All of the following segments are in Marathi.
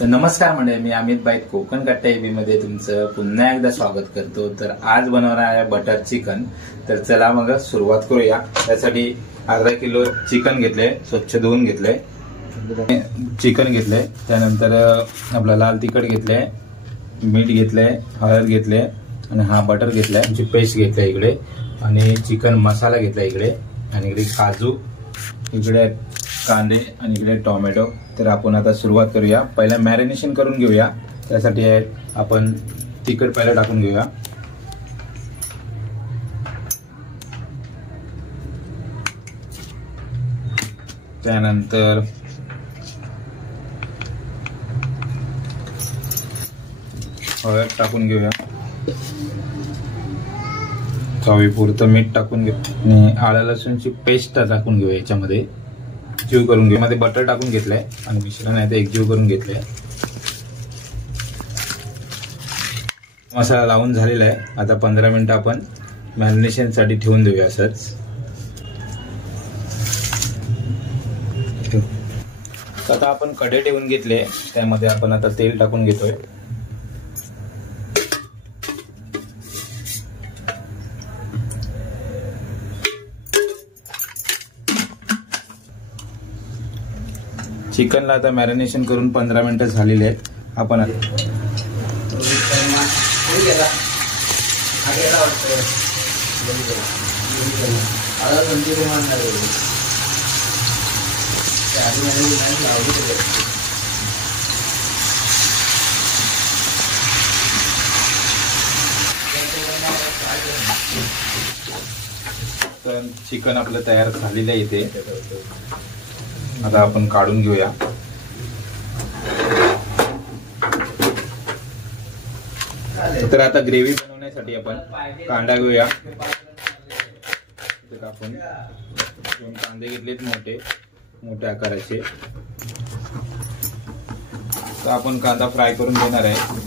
तर नमस्कार मंडळी, मी अमित बाईत कोकण कट्टा एबी मध्ये तुमचं पुन्हा एकदा स्वागत करतो। तर आज बनवणार आहे बटर चिकन। तर चला मग सुरुवात करूया। त्यासाठी अर्धा किलो चिकन घेतले, स्वच्छ धुवून घेतले, चिकन घेतले, त्यानंतर आपला लाल तिखट घेतले, मीठ घेतले, हळद घेतले आणि हा बटर घेतलाय, म्हणजे पेस्ट घेतलाय इकडे, आणि चिकन मसाला घेतलाय इकडे, आणि इकडे काजू, इकडे कांदे आणि इकडे टोमॅटो। तर आपण आता सुरुवात करूया। पहिला मॅरिनेशन करून घेऊया। त्यासाठी आपण तिखट पहिला टाकून घेऊया, त्यानंतर हळद टाकून घेऊया, चवीपुरतं मीठ टाकून घेऊ आणि आलं लसूणची पेस्ट टाकून घेऊया। याच्यामध्ये एकजीव करून घेऊ। मध्ये बटर टाकून घेतलंय आणि मिश्रण आहे ते एकजीव करून घेतलंय। मसाला लावून झालेला आहे। आता 15 मिनिटं आपण मॅरिनेशन साठी ठेवून देऊया असंच। आता आपण कढई ठेवून घेतले, त्यामध्ये आपण आता तेल टाकून घेतोय। चिकनला आता मॅरिनेशन करून 15 मिनिटं झालेली आहेत। आपण चिकन आपलं तयार झालेलं आहे इथे। आता आपण काढून घेऊया। तर आता ग्रेव्ही बनवण्यासाठी आपण कांदा घेऊया। तर आपण 2 कांदे घेतलेत मोठे मोठ्या आकाराचे। तर आपण कांदा फ्राय करून घेणार आहे।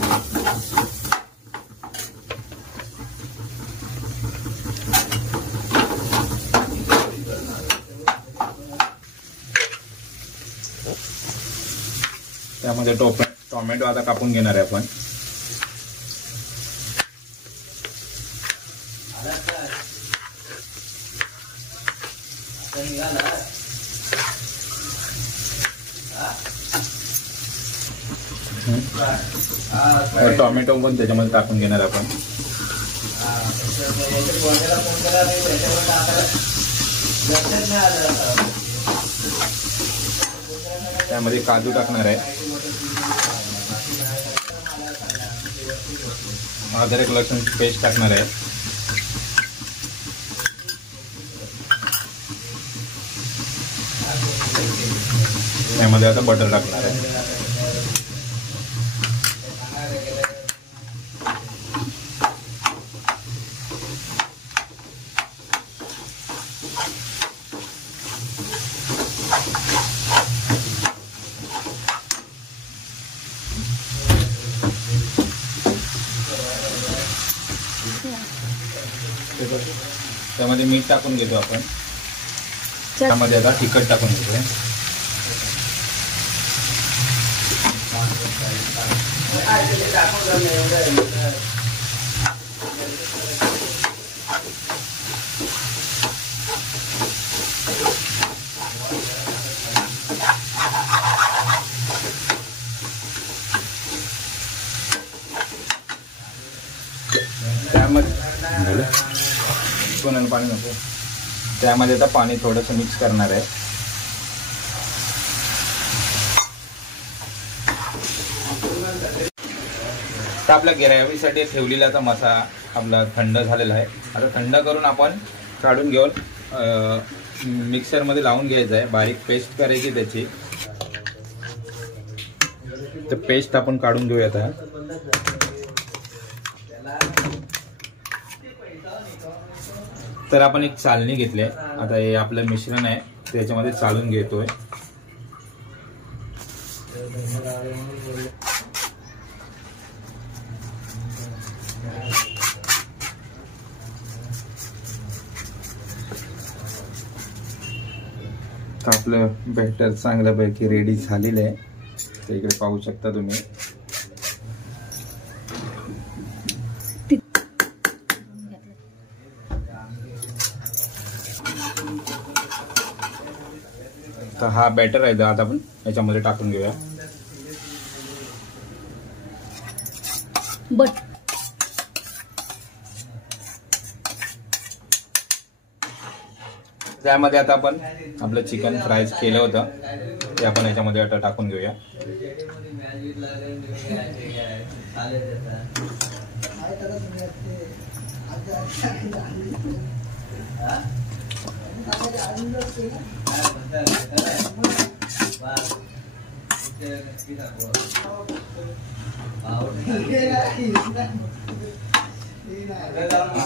त्यामध्ये टोमॅटो आता कापून घेणार आहे आपण। टोमॅटो पण त्याच्यामध्ये टाकून घेणार आपण। त्यामध्ये काजू टाकणार आहे, अद्रक लसूण पेस्ट टाकणार आहे, त्यामध्ये आता बटर टाकणार आहे। त्यामध्ये मीठ टाकून घेतो आपण। त्यामध्ये आता तिखट टाकून घेतोय। पाणी नको, त्यामध्ये आता पाणी थोडंसं मिक्स करणार आहे। तर आपल्या ग्रेव्हीसाठी ठेवलेला आता मसाला आपला थंड झालेला आहे। आता थंड करून आपण काढून घेऊन मिक्सर मध्ये लावून घ्यायचं आहे, बारीक पेस्ट करायची त्याची। तर पेस्ट आपण काढून घेऊया आता। तर आपण एक चालणी घेतली आहे। आता हे आपलं मिश्रण आहे त्याच्यामध्ये चालून घेतोय। आपलं बॅटर चांगल्यापैकी रेडी झालेलं आहे। तर इकडे पाहू शकता तुम्ही. तर हा बॅटर आहे, आता आपण याच्यामध्ये टाकून घेऊया. त्यामध्ये आता आपण आपलं चिकन फ्राय केलं होतं ते आपण याच्यामध्ये आता टाकून घेऊया.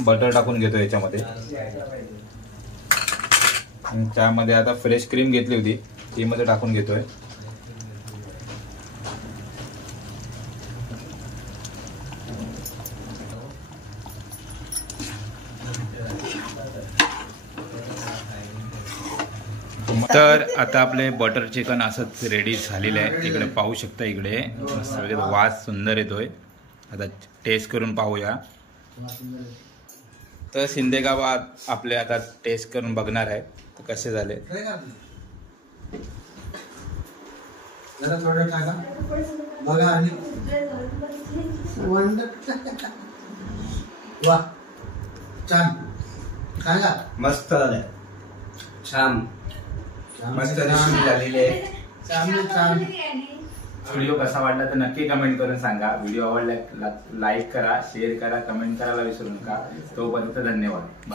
बटर टाकून घेतो याच्यामध्ये. त्यामध्ये आता फ्रेश क्रीम घेतली होती ती मध्ये टाकून घेतोय. तर आता आपले बटर चिकन असंच रेडी झालेलं आहे. इकडे पाहू शकता, इकडे सगळे वास सुंदर येतोय. आता टेस्ट करून पाहूया. तर शिंदे गावात आपले आता टेस्ट करून बघणार आहे तर कसे झाले. बघा आणि वा छान, सांगा. मस्त झालंय, छान मस्त झालेली आहे. छान. व्हिडिओ कसा वाटला तर नक्की कमेंट करून सांगा. व्हिडिओ आवडला लाईक करा, शेअर करा, कमेंट करायला विसरू नका. तोपर्यंत धन्यवाद.